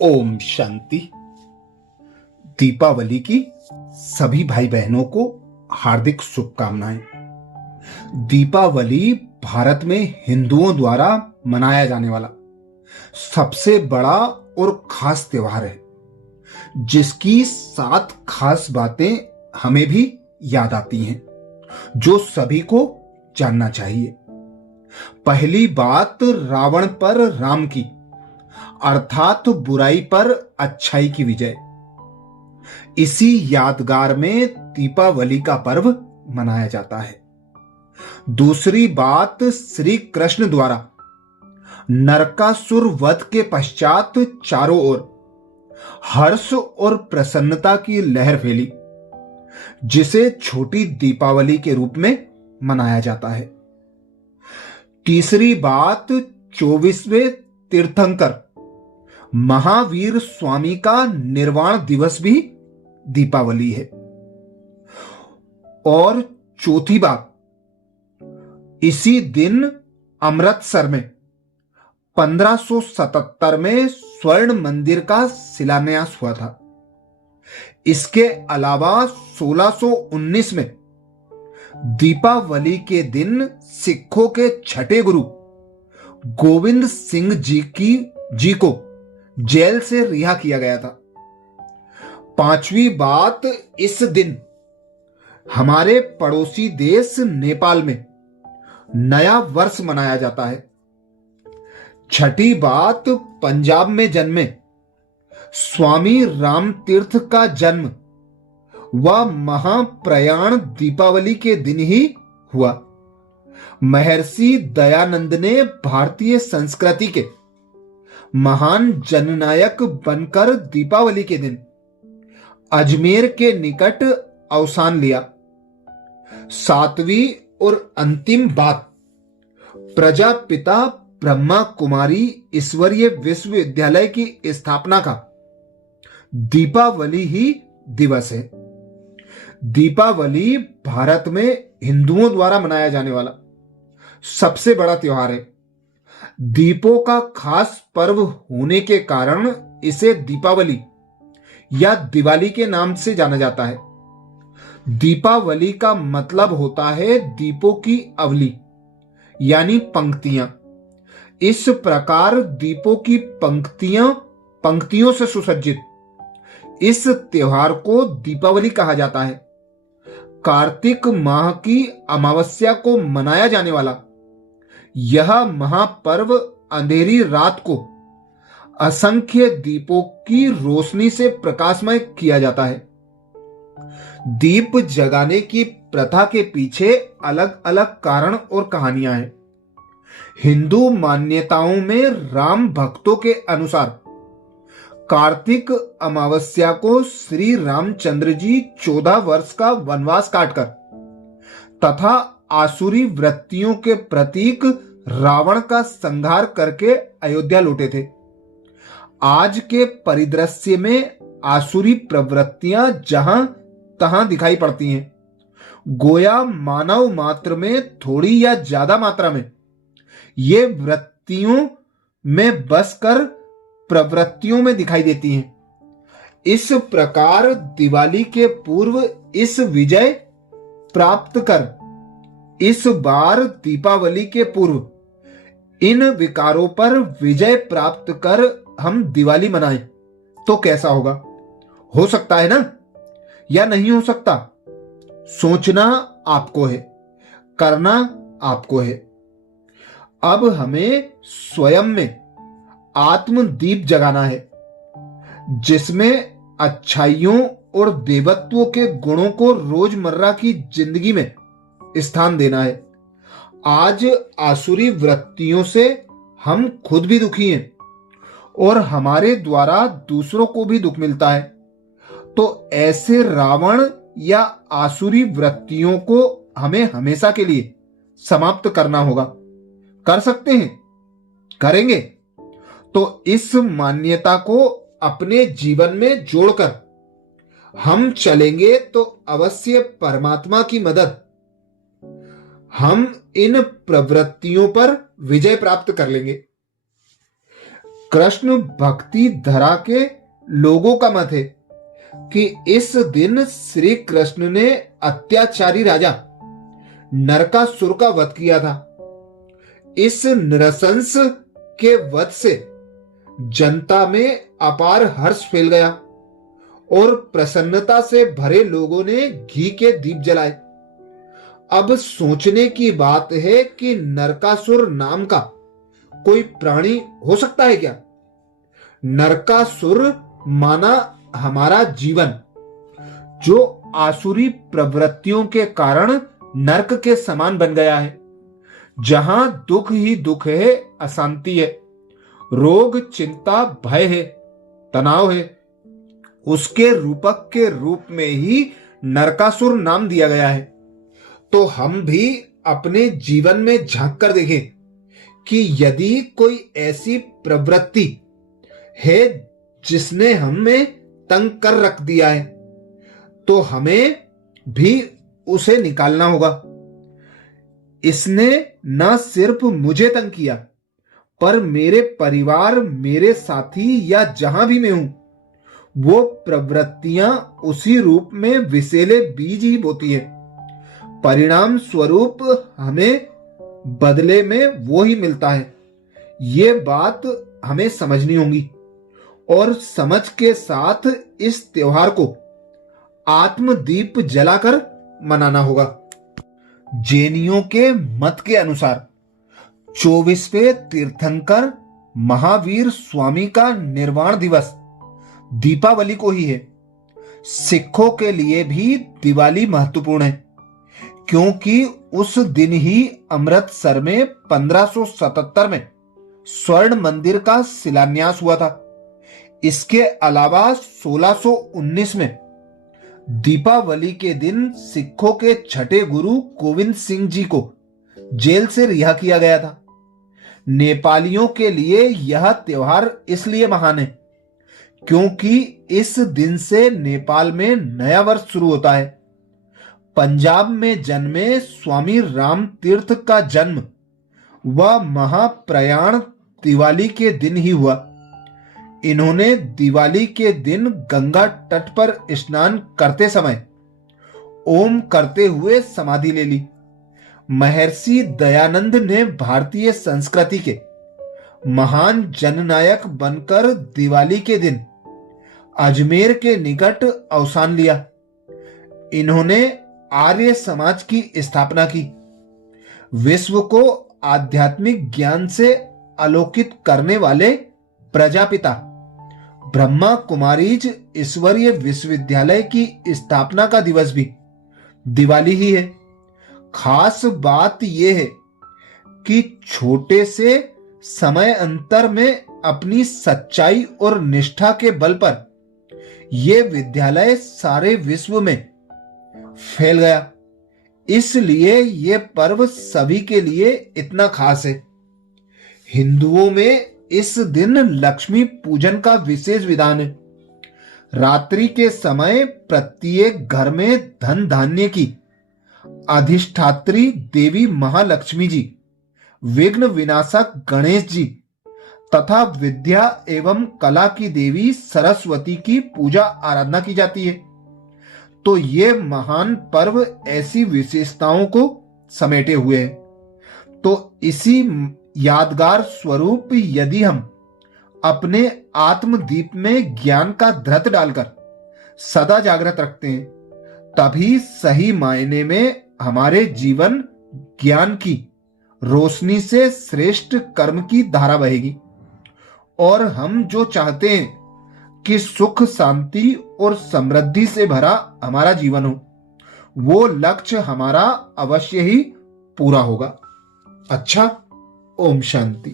ओम शांति। दीपावली की सभी भाई बहनों को हार्दिक शुभकामनाएं। दीपावली भारत में हिंदुओं द्वारा मनाया जाने वाला सबसे बड़ा और खास त्योहार है, जिसकी 7 खास बातें हमें भी याद आती हैं, जो सभी को जानना चाहिए। पहली बात रावण पर राम की, अर्थात बुराई पर अच्छाई की विजय। इसी यादगार में दीपावली का पर्व मनाया जाता है। दूसरी बात, श्री कृष्ण द्वारा नरकासुर वध के पश्चात चारों ओर हर्ष और प्रसन्नता की लहर फैली, जिसे छोटी दीपावली के रूप में मनाया जाता है। तीसरी बात, 24वें तीर्थंकर महावीर स्वामी का निर्वाण दिवस भी दीपावली है। और चौथी बात, इसी दिन अमृतसर में 1577 में स्वर्ण मंदिर का शिलान्यास हुआ था। इसके अलावा 1619 में दीपावली के दिन सिखों के छठे गुरु गोविंद सिंह जी को जेल से रिहा किया गया था। पांचवी बात, इस दिन हमारे पड़ोसी देश नेपाल में नया वर्ष मनाया जाता है। छठी बात, पंजाब में जन्मे स्वामी राम तीर्थ का जन्म व महाप्रयाण दीपावली के दिन ही हुआ। महर्षि दयानंद ने भारतीय संस्कृति के महान जननायक बनकर दीपावली के दिन अजमेर के निकट अवसान लिया। सातवीं और अंतिम बात, प्रजापिता ब्रह्मा कुमारी ईश्वरीय विश्वविद्यालय की स्थापना का दीपावली ही दिवस है। दीपावली भारत में हिंदुओं द्वारा मनाया जाने वाला सबसे बड़ा त्योहार है। दीपों का खास पर्व होने के कारण इसे दीपावली या दिवाली के नाम से जाना जाता है। दीपावली का मतलब होता है दीपों की अवली, यानी पंक्तियां। इस प्रकार दीपों की पंक्तियों से सुसज्जित इस त्योहार को दीपावली कहा जाता है। कार्तिक माह की अमावस्या को मनाया जाने वाला यह महापर्व अंधेरी रात को असंख्य दीपों की रोशनी से प्रकाशमय किया जाता है। दीप जगाने की प्रथा के पीछे अलग अलग कारण और कहानियां हैं। हिंदू मान्यताओं में राम भक्तों के अनुसार कार्तिक अमावस्या को श्री रामचंद्र जी 14 वर्ष का वनवास काटकर तथा आसुरी वृत्तियों के प्रतीक रावण का संहार करके अयोध्या लौटे थे। आज के परिदृश्य में आसुरी प्रवृत्तियां जहां तहां दिखाई पड़ती हैं। गोया मानव मात्र में थोड़ी या ज्यादा मात्रा में ये वृत्तियों में बसकर प्रवृत्तियों में दिखाई देती हैं। इस प्रकार दिवाली के पूर्व इस विजय प्राप्त कर इस बार दीपावली के पूर्व इन विकारों पर विजय प्राप्त कर हम दिवाली मनाएं तो कैसा होगा? हो सकता है ना, या नहीं हो सकता? सोचना आपको है, करना आपको है। अब हमें स्वयं में आत्मदीप जगाना है, जिसमें अच्छाइयों और देवत्वों के गुणों को रोजमर्रा की जिंदगी में स्थान देना है। आज आसुरी वृत्तियों से हम खुद भी दुखी हैं और हमारे द्वारा दूसरों को भी दुख मिलता है। तो ऐसे रावण या आसुरी वृत्तियों को हमें हमेशा के लिए समाप्त करना होगा। कर सकते हैं? करेंगे? तो इस मान्यता को अपने जीवन में जोड़कर हम चलेंगे तो अवश्य परमात्मा की मदद हम इन प्रवृत्तियों पर विजय प्राप्त कर लेंगे। कृष्ण भक्ति धरा के लोगों का मत है कि इस दिन श्री कृष्ण ने अत्याचारी राजा नरकासुर का वध किया था। इस नृशंस के वध से जनता में अपार हर्ष फैल गया और प्रसन्नता से भरे लोगों ने घी के दीप जलाए। अब सोचने की बात है कि नरकासुर नाम का कोई प्राणी हो सकता है क्या? नरकासुर माना हमारा जीवन, जो आसुरी प्रवृत्तियों के कारण नरक के समान बन गया है, जहां दुख ही दुख है, अशांति है, रोग, चिंता, भय है, तनाव है। उसके रूपक के रूप में ही नरकासुर नाम दिया गया है। तो हम भी अपने जीवन में झांक कर देखें कि यदि कोई ऐसी प्रवृत्ति है जिसने हमें तंग कर रख दिया है, तो हमें भी उसे निकालना होगा। इसने न सिर्फ मुझे तंग किया, पर मेरे परिवार, मेरे साथी या जहां भी मैं हूं, वो प्रवृत्तियां उसी रूप में विषैले बीज ही बोती है। परिणाम स्वरूप हमें बदले में वो ही मिलता है। ये बात हमें समझनी होगी और समझ के साथ इस त्योहार को आत्मदीप जलाकर मनाना होगा। जैनियों के मत के अनुसार 24वें तीर्थंकर महावीर स्वामी का निर्वाण दिवस दीपावली को ही है। सिखों के लिए भी दिवाली महत्वपूर्ण है, क्योंकि उस दिन ही अमृतसर में 1577 में स्वर्ण मंदिर का शिलान्यास हुआ था। इसके अलावा 1619 में दीपावली के दिन सिखों के छठे गुरु गोविंद सिंह जी को जेल से रिहा किया गया था। नेपालियों के लिए यह त्योहार इसलिए महान है क्योंकि इस दिन से नेपाल में नया वर्ष शुरू होता है। पंजाब में जन्मे स्वामी राम तीर्थ का जन्म व महाप्रयाण दिवाली के दिन ही हुआ। इन्होंने दिवाली के दिन गंगा तट पर स्नान करते समय ओम करते हुए समाधि ले ली। महर्षि दयानंद ने भारतीय संस्कृति के महान जननायक बनकर दिवाली के दिन अजमेर के निकट अवसान लिया। इन्होंने आर्य समाज की स्थापना की। विश्व को आध्यात्मिक ज्ञान से आलोकित करने वाले प्रजापिता ब्रह्मा कुमारीज ईश्वरीय विश्वविद्यालय की स्थापना का दिवस भी दिवाली ही है। खास बात यह है कि छोटे से समय अंतर में अपनी सच्चाई और निष्ठा के बल पर यह विद्यालय सारे विश्व में फैल गया। इसलिए यह पर्व सभी के लिए इतना खास है। हिंदुओं में इस दिन लक्ष्मी पूजन का विशेष विधान है। रात्रि के समय प्रत्येक घर में धन धान्य की अधिष्ठात्री देवी महालक्ष्मी जी, विघ्न विनाशक गणेश जी तथा विद्या एवं कला की देवी सरस्वती की पूजा आराधना की जाती है। तो ये महान पर्व ऐसी विशेषताओं को समेटे हुए है। तो इसी यादगार स्वरूप यदि हम अपने आत्मदीप में ज्ञान का धृत डालकर सदा जागृत रखते हैं, तभी सही मायने में हमारे जीवन ज्ञान की रोशनी से श्रेष्ठ कर्म की धारा बहेगी और हम जो चाहते हैं कि सुख, शांति और समृद्धि से भरा हमारा जीवन हो, वो लक्ष्य हमारा अवश्य ही पूरा होगा। अच्छा, ओम शांति।